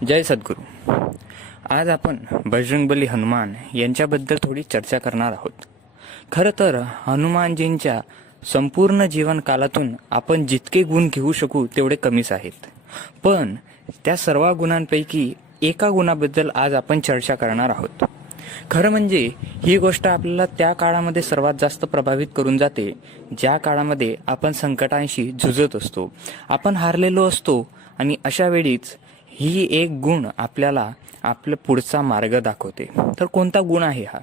जय सद्गुरू. आज आपण बजरंगबली हनुमान यांच्याबद्दल थोडी चर्चा करणार आहोत. खरं तर हनुमानजींच्या संपूर्ण जीवन कालातून आपण जितके गुण घेऊ शकू तेवढे कमीच आहेत. पण त्या सर्व गुणांपैकी एका गुणाबद्दल आज आपण चर्चा करणार आहोत. खरं म्हणजे ही गोष्ट आपल्याला त्या काळामध्ये सर्वात जास्त प्रभावित करून जाते ज्या काळामध्ये आपण संकटांशी झुजत असतो, आपण हारलेलो असतो, आणि अशा वेळीच ही एक गुण आपल्याला आपला पुढचा मार्ग दाखवते. तर कोणता गुण आहे हा?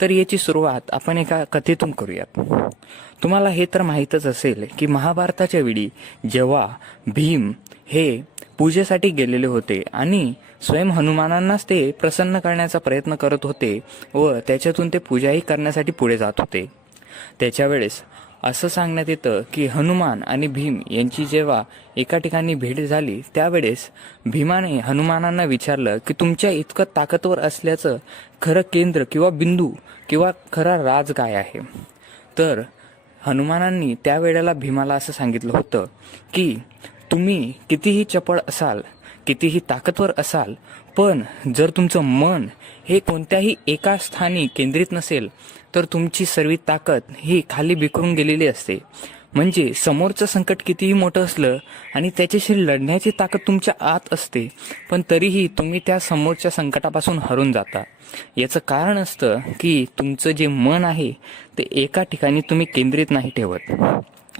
तर याची सुरुवात आपण एका कथेतून करूयात. तुम्हाला हे तर माहीतच असेल की महाभारताच्या वेळी जेव्हा भीम हे पूजेसाठी गेलेले होते आणि स्वयं हनुमानांनाच ते प्रसन्न करण्याचा प्रयत्न करत होते व त्याच्यातून ते पूजाही करण्यासाठी पुढे जात होते. त्याच्या वेळेस असं सांगण्यात येतं की हनुमान आणि भीम यांची जेव्हा एका ठिकाणी भेट झाली त्यावेळेस भीमाने हनुमानांना विचारलं की तुमच्या इतकं ताकदवर असल्याचं खरं केंद्र किंवा बिंदू किंवा खरा राज काय आहे? तर हनुमानांनी त्यावेळेला भीमाला असं सांगितलं होतं की तुम्ही कितीही चपळ असाल, कितीही ताकदवर असाल, पण जर तुमचं मन हे कोणत्याही एका स्थानी केंद्रित नसेल तर तुमची सर्व ताकद ही खाली बिखरून गेलेली असते. म्हणजे समोरचं संकट कितीही मोठं असलं आणि त्याच्याशी लढण्याची ताकद तुमच्या आत असते, पण तरीही तुम्ही त्या समोरच्या संकटापासून हरून जाता. याचं कारण असतं की तुमचं जे मन आहे ते एका ठिकाणी तुम्ही केंद्रित नाही ठेवत.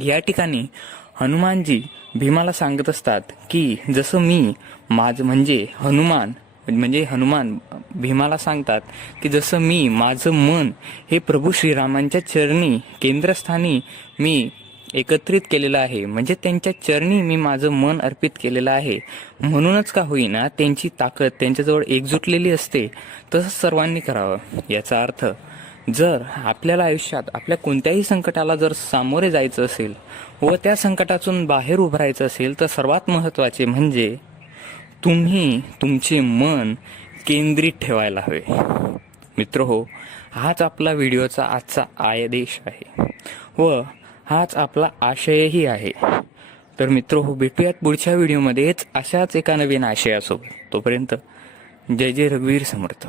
या ठिकाणी हनुमानजी भीमाला सांगत असतात की जसं मी हनुमान भीमाला सांगतात की जसं मी माझं मन हे प्रभू श्रीरामांच्या चरणी केंद्रस्थानी मी एकत्रित केलेलं आहे, म्हणजे त्यांच्या चरणी मी माझं मन अर्पित केलेलं आहे, म्हणूनच का होईना त्यांची ताकद त्यांच्याजवळ एकजुटलेली असते. तसंच सर्वांनी करावं. याचा अर्थ जर आपल्याला आयुष्यात आपल्या कोणत्याही संकटाला जर सामोरे जायचं असेल व त्या संकटातून बाहेर उभरायचं असेल तर सर्वात महत्त्वाचे म्हणजे तुम्ही तुमचे मन केंद्रित ठेवायला हवे. मित्रहो, हाच आपला व्हिडिओचा आजचा आदेश आहे व हाच आपला आशयही आहे. तर मित्रहो, भेटूयात पुढच्या व्हिडिओमध्येच अशाच एका नवीन आशयासोबत. तोपर्यंत जय जय रघुवीर समर्थ.